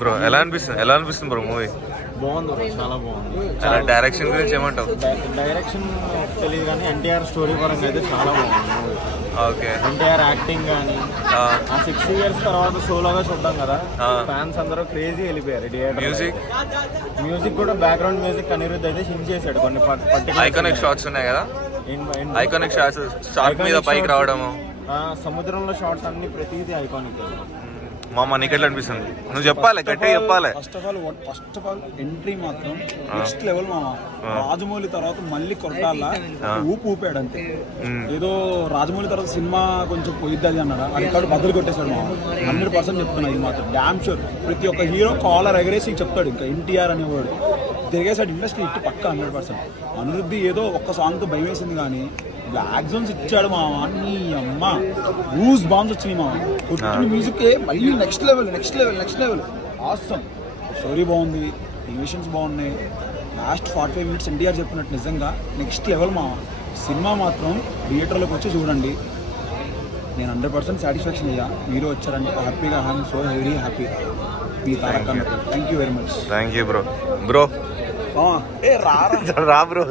Bro ఎలా అనిపిస్తుంది bro movie? బాగుంది బ్రో, చాలా బాగుంది. అలా డైరెక్షన్ గురించి ఏమంటావు? డైరెక్షన్ తెలియదు కానీ ఎన్టీఆర్ స్టోరీ పరంగా అయితే చాలా బాగుంది మూవీ. ఓకే. ఎన్టీఆర్ యాక్టింగ్ కానీ ఆ 6 years తర్వాత సోలోగా చూద్దాం కదా, ఫ్యాన్స్ అందరూ క్రేజీ వెళ్ళిపోయారు థియేటర్. మ్యూజిక్ కూడా బ్యాక్గ్రౌండ్ మ్యూజిక్ అనిరుద్ధ్ అయితే హింట్ చేశాడు కొన్ని పర్టికులర్ ఐకానిక్ షాట్స్ ఉన్నాయి కదా, ఐకానిక్ షాట్ మీద పైకి రావడము, సముద్రంలో షాట్స్ అన్ని ప్రతిదీ ఐకానిక్. మామ నీకు ఎట్లా అనిపిస్తుంది? నువ్వు చెప్పాలి, గట్టిగా చెప్పాలి. ఫస్ట్ ఆఫ్ ఆల్ ఎంట్రీ మాత్రం నెక్స్ట్ లెవెల్ మామ. రాజమౌళి తర్వాత మళ్ళీ కొట్టాలా ఊపాడు అంతే. ఏదో రాజమౌళి తర్వాత సినిమా కొంచెం పోయిద్ది అన్నాడు, అది కాదు బదులు కొట్టేశాడు మామ. 100% చెప్తున్నా, ఇది మాత్రం డామ్ షూర్. ప్రతి ఒక్క హీరో కాలర్ ఎగరేసి చెప్తాడు ఇంకా ఎన్టీఆర్ అనేవాడు తిరిగేసాడు. ఇండస్ట్రీ ఇట్టి పక్క 100%. అనిరుద్ధి ఏదో ఒక్క సాంగ్తో భయం వేసింది కానీ బ్లాక్ జోన్స్ ఇచ్చాడు మామ. నీ అమ్మ రూస్ బాంబ్స్ వచ్చినాయి మామ. కొట్టిన మ్యూజిక్ మళ్ళీ నెక్స్ట్ లెవెల్ ఆసమ్. స్టోరీ బాగుంది, ఎలివేషన్స్ బాగున్నాయి. లాస్ట్ 45 minutes ఎన్టీఆర్ చెప్పినట్టు నిజంగా నెక్స్ట్ లెవెల్ మామ. సినిమా మాత్రం థియేటర్లోకి వచ్చి చూడండి. నేను 100% సాటిస్ఫాక్షన్ అయ్యా. మీరు వచ్చారంటే హ్యాపీగా, ఐఎమ్ సో వెరీ హ్యాపీ. మీ తారక్ అన్నట్టు. Thank you very much. Thank you bro. Bro రా బ్రో.